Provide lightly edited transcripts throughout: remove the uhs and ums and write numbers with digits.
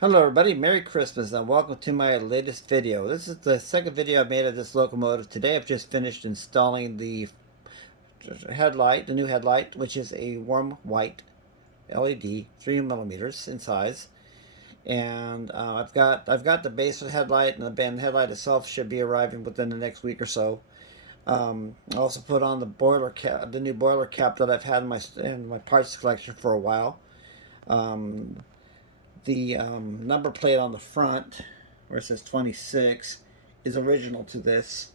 Hello everybody, Merry Christmas and welcome to my latest video. This is the second video I've made of this locomotive. Today I've just finished installing the headlight, the new headlight, which is a warm white LED, 3 millimeters in size. And I've got the base of the headlight, and the headlight itself should be arriving within the next week or so. I also put on the boiler cap, the new boiler cap that I've had in my parts collection for a while. Um, the number plate on the front, where it says 26, is original to this.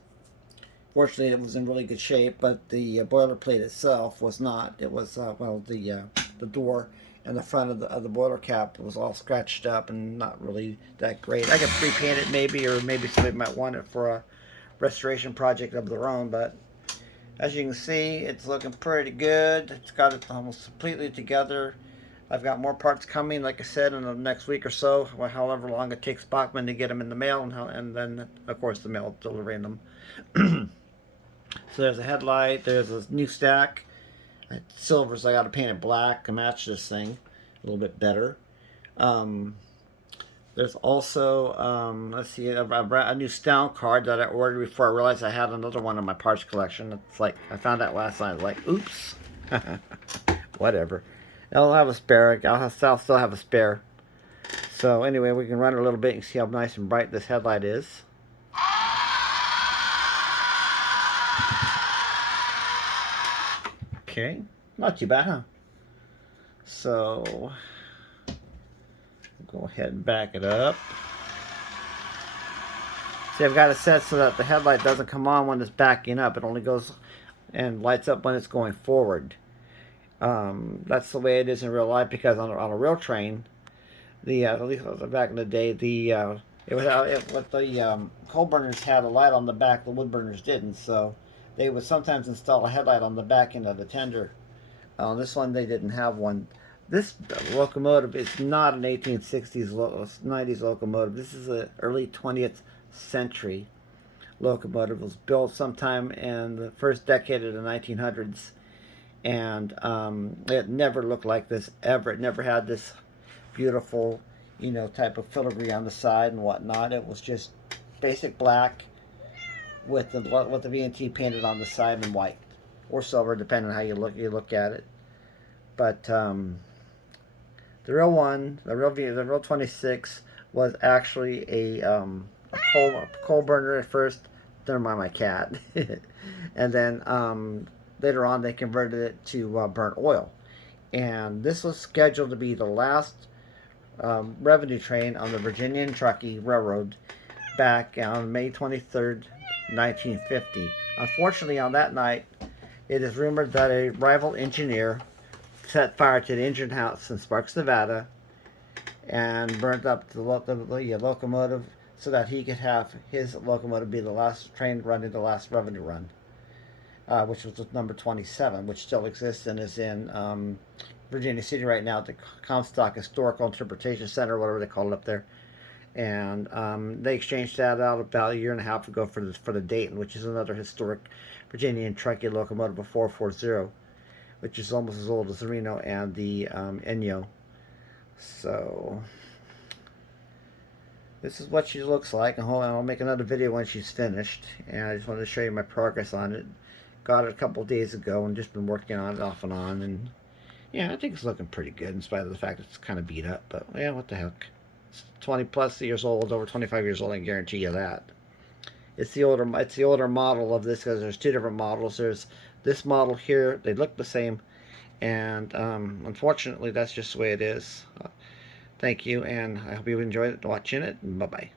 Fortunately, it was in really good shape, but the boiler plate itself was not. It was the door and the front of the boiler cap was all scratched up and not really that great. I could repaint it maybe, or maybe somebody might want it for a restoration project of their own. But as you can see, it's looking pretty good. It's got it almost completely together. I've got more parts coming, like I said, in the next week or so, however long it takes Bachmann to get them in the mail, and then, of course, the mail delivering them. So there's a headlight, there's a new stack. Silvers, I got to paint it black to match this thing a little bit better. Um, there's also, let's see, a new sound card that I ordered before I realized I had another one in my parts collection. It's like, I found out last night, I was like, oops. Whatever. I'll have a spare. I'll still have a spare. So anyway, we can run it a little bit and see how nice and bright this headlight is. Okay, not too bad, huh? So go ahead and back it up. See, I've got it set so that the headlight doesn't come on when it's backing up. It only goes and lights up when it's going forward. That's the way it is in real life, because on a real train, at least back in the day, what the coal burners had a light on the back, the wood burners didn't. So they would sometimes install a headlight on the back end of the tender. On this one, they didn't have one. This locomotive is not an 1860s, 90s locomotive. This is an early 20th century locomotive. It was built sometime in the first decade of the 1900s, and it never looked like this ever. It never had this beautiful, type of filigree on the side and whatnot. It was just basic black with the V&T painted on the side in white or silver, depending on how you look at it. But the real 26 was actually a coal burner at first. Never mind my cat, and then later on they converted it to burnt oil, and this was scheduled to be the last revenue train on the Virginia and Truckee Railroad back on May 23rd, 1950. Unfortunately, on that night, it is rumored that a rival engineer set fire to the engine house in Sparks, Nevada, and burned up the locomotive so that he could have his locomotive be the last train running the last revenue run, which was number 27, which still exists and is in Virginia City right now at the Comstock Historical Interpretation Center, whatever they call it up there. And they exchanged that out about a year and a half ago for the Dayton, which is another historic Virginia and Truckee locomotive of 440, which is almost as old as the Reno and the Enyo. So this is what she looks like. And I'll make another video when she's finished. And I just wanted to show you my progress on it. Got it a couple days ago and just been working on it off and on. And yeah, I think it's looking pretty good in spite of the fact it's kind of beat up. But yeah, what the heck. It's 20 plus years old, over 25 years old, I can guarantee you that. It's the older model of this, because there's two different models. There's this model here. They look the same. And unfortunately, that's just the way it is. Thank you, and I hope you enjoyed watching it. Bye-bye.